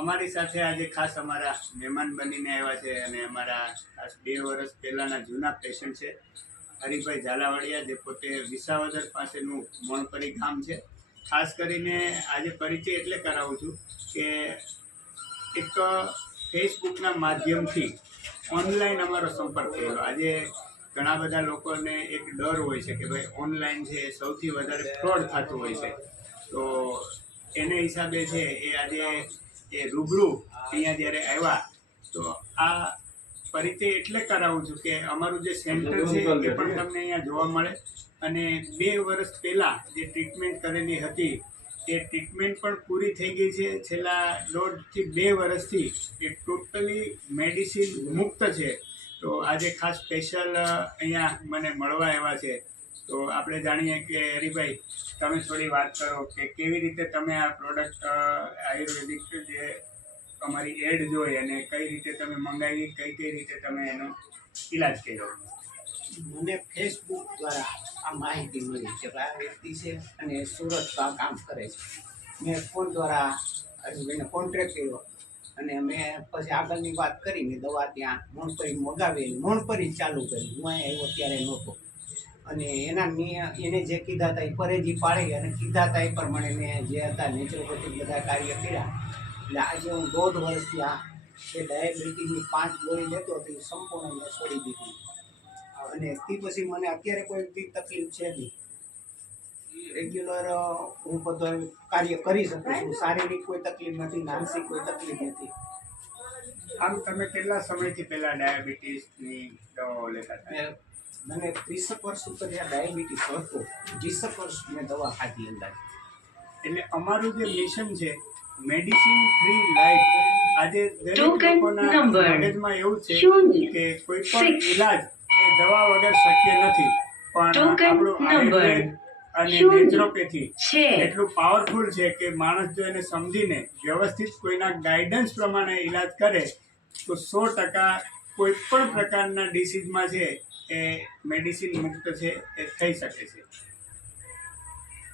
અમારી સાથે આજે ખાસ અમારા મહેમાન બનીને આવ્યા છે અને અમારા ખાસ 2 વર્ષ પહેલાંના જૂના પેશન્ટ છે હરિભાઈ ઝાલાવાડિયા, જે પોતે વિસાવદર પાસેનું મોણપરી ગામ છે. ખાસ કરીને આજે પરિચય એટલે કરાવું છું કે એક ફેસબુકના માધ્યમથી ઓનલાઈન અમારો સંપર્ક થયો. આજે ઘણા બધા લોકોને એક ડર હોય છે કે ભાઈ ઓનલાઈન છે એ સૌથી વધારે ફ્રોડ થતું હોય છે, તો એને હિસાબે છે એ આજે એ રૂબરૂ અહીંયા જ્યારે આવ્યા તો આ પરિચય એટલે કરાવું છું કે અમારું જે સેન્ટર છે એ પણ તમને અહીંયા જોવા મળે. અને 2 વર્ષ પહેલાં જે ટ્રીટમેન્ટ કરેલી હતી એ ટ્રીટમેન્ટ પણ પૂરી થઈ ગઈ છે. છેલ્લા 1.5 થી 2 વર્ષથી એ ટોટલી મેડિસિન મુક્ત છે. તો આજે ખાસ સ્પેશિયલ અહીંયા મને મળવા આવ્યા છે. તો આપણે જાણીએ કે હરિભાઈ, તમે થોડી વાત કરો કે કેવી રીતે તમે આ પ્રોડક્ટ આયુર્વેદિક જે અમારી એડ જોઈ અને કઈ રીતે તમે મંગાવી, કઈ રીતે તમે એનો ઈલાજ કર્યો. મને ફેસબુક દ્વારા આ માહિતી મળી કે ભાઈ આ વ્યક્તિ છે અને સુરત કામ કરે છે. મેં ફોન દ્વારા એને કોન્ટ્રાક્ટ કર્યો અને મેં પછી આગળની વાત કરીને દવા ત્યાં મોણપરી મગાવી, મોણપરી ચાલુ કરી. હું અહીંયા આવ્યો ત્યારે નહોતો અને એને જે કીધા હતા એ પરેજી પાડી અને કીધા હતા એ પ્રમાણે મેં જે હતા નેચરોપેથિક બધા કાર્ય કર્યા. એટલે આજે હું 1.5 વર્ષથી આ જે ડાયાબિટીસની 5 ગોળી લેતો હતો એ સંપૂર્ણ મેં છોડી દીધી અને તે પછી મને અત્યારે કોઈ બી તકલીફ છે નહીં. રેગ્યુલર હું બધું કાર્ય કરી શકું છું. શારીરિક કોઈ તકલીફ નથી, માનસિક કોઈ તકલીફ નથી. આમ તમે કેટલા સમયથી પહેલાં ડાયાબિટીસની દવાઓ લેતા હતા? મને 30 વર્ષ ઉપર આ ડાયાબિટીસ હતો. 20 વર્ષ મેં દવા ખાધી અંદાજે. એટલે અમારું જે મિશન છે મેડિસિન ફ્રી લાઈફ, આજે દરેક લોકોના મગજમાં એવું છે કે કોઈ પણ ઈલાજ એ દવા વગર શક્ય નથી, પણ આપણું આયુર્વેદ અને નેચરોપેથી એટલું પાવરફુલ છે કે માણસ જો એને સમજીને વ્યવસ્થિત કોઈના ગાઈડન્સ પ્રમાણે ઈલાજ કરે તો 100% કોઈ પણ પ્રકારના ડિસીઝમાં છે એ મેડિસિન મુક્ત છે એ થઈ શકે છે.